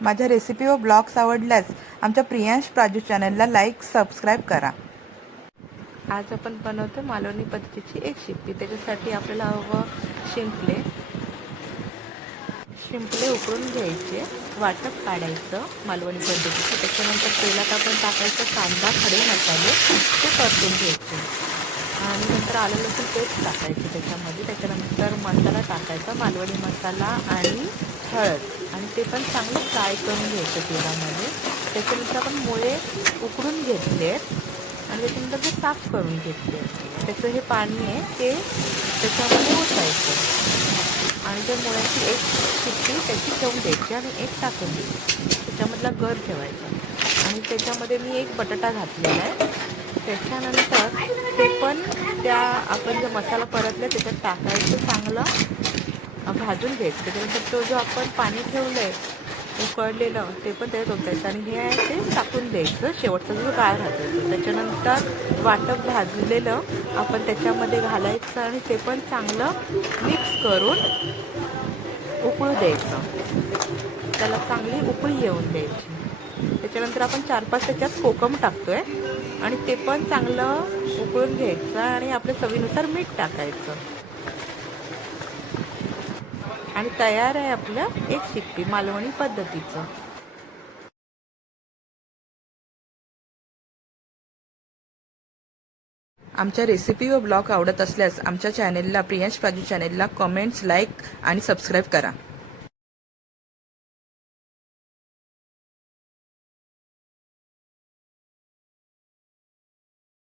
माझ्या रेसिपी व ब्लॉग्स आवडल्यास आमच्या प्रियांश प्राजू चॅनलला लाईक सबस्क्राईब करा. आज आपण बनवतो मालवणी पद्धतीची एक शिप्पी त्याच्यासाठी आपल्याला हवं शिंपले. शिंपले उकळून घ्यायचे वाटप काढायचं मालवणी पद्धतीचं. त्याच्यानंतर तेलात आपण टाकायचं कांदा खडे मसाले ते परतून घ्यायचे. आणि नंतर आलं लसूण पेस्ट टाकायचं त्याच्यामध्ये. त्याच्यानंतर मसाला टाकायचा मालवणी मसाला आणि हळद आणि ते पण चांगलं फ्राय करून घ्यायचं तेलामध्ये. त्याच्यानंतर आपण मुळे उकडून घेतले आणि त्याच्यानंतर ते साफ करून घेतले. त्याचं हे पाणी आहे ते त्याच्यामध्ये ओतायचं. आणि त्या मुळ्याची एक शिट्टी त्याची ठेवून द्यायची आणि एक टाकून द्यायची. त्याच्यामधला गर ठेवायचा. आणि त्याच्यामध्ये मी एक बटाटा घातलेला आहे. त्याच्यानंतर ते पण त्या आपण जो मसाला परतला त्याच्यात टाकायचं चांगलं. भाजून घ्यायचं. त्याच्यानंतर तो जो आपण पाणी ठेवलं आहे उकळलेलं ते पण त्याच्यात ओतायचं. आणि हे आहे ते टाकून द्यायचं. शेवटचा जो गाळ राहतो त्याच्यानंतर वाटप भाजलेलं आपण त्याच्यामध्ये घालायचं आणि ते पण चांगलं मिक्स करून उकळू द्यायचं. त्याला चांगली उकळी येऊन द्यायची. त्याच्यानंतर आपण चार पाच त्याच्यात कोकम टाकतोय आणि ते पण चांगलं उकळून घ्यायचं आणि आपल्या चवीनुसार मीठ टाकायचं. आणि तयार आहे आपलं एक शिप्पी मालवणी पद्धतीचं. आमच्या रेसिपी व ब्लॉग आवडत असल्यास आमच्या चॅनेलला प्रियांश प्राजू चॅनेलला कमेंट्स लाईक आणि सबस्क्राईब करा.